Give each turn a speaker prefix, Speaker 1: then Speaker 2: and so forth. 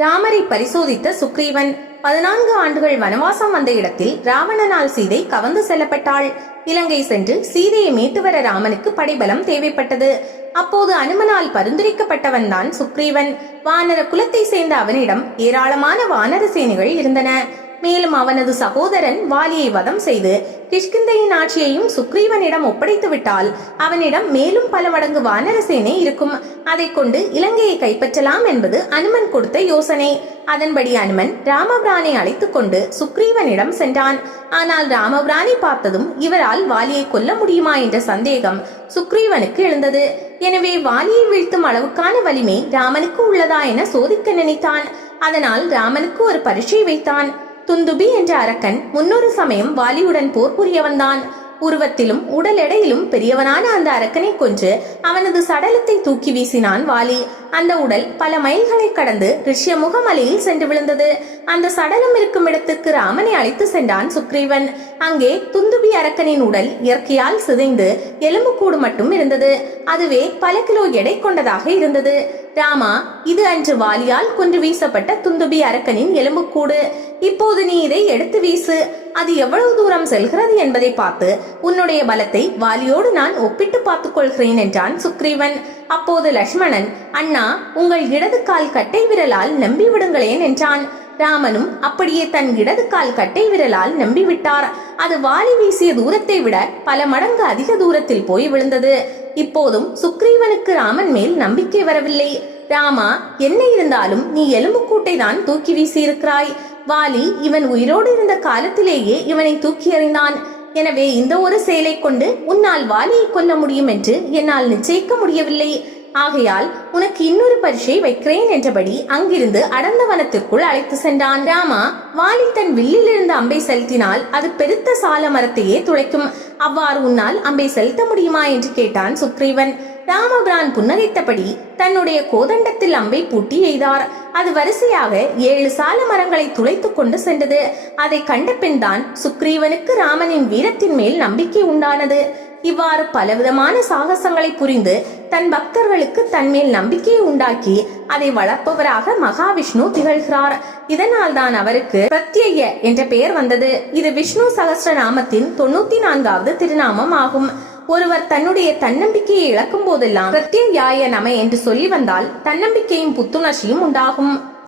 Speaker 1: ராமரை பரிசோதித்த சுக்ரீவன் பதினான்கு ஆண்டுகள் வனவாசம் வந்த இடத்தில் ராவணனால் சீதை கவர்ந்து செல்லப்பட்டாள். இலங்கை சென்று சீதையை மீட்டு வர ராமனுக்கு படைபலம் தேவைப்பட்டது. அப்போது அனுமனால் பரிந்துரைக்கப்பட்டவன் தான் சுக்ரீவன். வானர குலத்தை சேர்ந்த அவனிடம் ஏராளமான வானர சேனைகள் இருந்தன. மேலும் அவனது சகோதரன் வாலியை வதம் செய்து கிஷ்கிந்தையின் ஆட்சியையும் சுக்ரீவனிடம் ஒப்படைத்து விட்டால் அவனிடம் மேலும் பல மடங்கு வானரசேனை இருக்கும். அதை கொண்டு இலங்கையை கைப்பற்றலாம் என்பது அனுமன் கொடுத்த யோசனை. அதன்படி அனுமன் ராமபிரானை அழைத்துக் கொண்டு சுக்ரீவனிடம் சென்றான். ஆனால் ராமபிரானை பார்த்ததும் இவரால் வாலியை கொல்ல முடியுமா என்ற சந்தேகம் சுக்ரீவனுக்கு எழுந்தது. எனவே வாலியை வீழ்த்தும் அளவுக்கான வலிமை ராமனுக்கு உள்ளதா என சோதிக்க நினைத்தான். அதனால் ராமனுக்கு ஒரு பரீட்சை வைத்தான். துந்துபி என்ற அரக்கன் முன்னொரு சமயம் வாலியுடன் போர் புரிய வந்தான் உருவத்திலும் உடல் எடையிலும் பெரியவனான அந்த அரக்கனை கொன்று அவனது சடலத்தை தூக்கி வீசினான் வாலி. அந்த உடல் பல மைல்களை கடந்து ரிஷ்யமுக மலையில் சென்று விழுந்தது. அந்த சடலம் இருக்கும் இடத்துக்கு ராமனை அழைத்து சென்றான் சுக்ரீவன். அங்கே துந்துபி அரக்கனின் உடல் இயற்கையால் சிதைந்து எலும்புக்கூடு மட்டும் இருந்தது. அதுவே பல கிலோ எடை கொண்டதாக இருந்தது. ராமா இது அன்று வாலியால் கொன்று வீசப்பட்ட துந்துபி அரக்கனின் எலும்புக்கூடு. இப்போது நீ இதை எடுத்து வீசு. அது எவ்வளவு தூரம் செல்கிறது என்பதை பார்த்து உன்னுடைய பலத்தை வாலியோடு நான் ஒப்பிட்டு பார்த்துக் கொள்கிறேன் என்றான் சுக்ரீவன். அப்போது லக்ஷ்மணன் அண்ணா உங்கள் இடது கால் கட்டை விரலால் நம்பி விடுங்களேன் என்றான். ராமனும் அப்படியே தன் இடது கால் கட்டை விரலால் நம்பிவிட்டார். அது வாலி வீசிய தூரத்தை விட பல மடங்கு அதிக தூரத்தில் போய் விழுந்தது. இப்போதும் சுக்ரீவனுக்கு ராமன் மேல் நம்பிக்கை வரவில்லை. ராமா என்ன இருந்தாலும் நீ எலும்புக்கூட்டை தான் தூக்கி வீசியிருக்கிறாய். வாலி இவன் உயிரோடு இருந்த காலத்திலேயே இவனை தூக்கி எறிந்தான் எனவே இந்த ஒரு செயலை கொண்டு உன்னால் வாலியை கொல்ல முடியும் என்று என்னால் நிச்சயிக்க முடியவில்லை. ஆகையால் உனக்கு இன்னொரு பரிசை வைக்கிறேன் என்றபடி அங்கிருந்து அடர்ந்த வனத்திற்குள் அழைத்து சென்றான். ராமா வாலி தன் வில்லில் இருந்த அம்பை செலுத்தினால் அது பெருத்த சால மரத்தையே துளைக்கும். அவ்வாறு உன்னால் அம்பை செலுத்த முடியுமா என்று கேட்டான் சுக்ரீவன். ராமபிரான் புன்னகைத்தபடி தன்னுடைய கோதண்டத்தில் அம்பை பூட்டி எய்தார். அது வரிசையாக ஏழு சால மரங்களை துளைத்துக் கொண்டு சென்றது. அதை கண்ட பின்தான் சுக்ரீவனுக்கு ராமனின் வீரத்தின் மேல் நம்பிக்கை உண்டானது. இவ்வாறு பலவிதமான சாகசங்களை புரிந்து தன் பக்தர்களுக்கு தன்மேல் நம்பிக்கையை உண்டாக்கி அதை வளர்ப்பவராக மகாவிஷ்ணு திகழ்கிறார். இதனால் தான் அவருக்கு பிரத்யய என்ற பெயர் வந்தது. இது விஷ்ணு சகஸ்ரநாமத்தின் தொண்ணூத்தி நான்காவது திருநாமம் ஆகும். ஒருவர் தன்னுடைய தன்னம்பிக்கையை இழக்கும் போதெல்லாம் பிரத்யயாய நம என்று சொல்லி வந்தால் தன்னம்பிக்கையும் புத்துணர்ச்சியும் உண்டாகும்.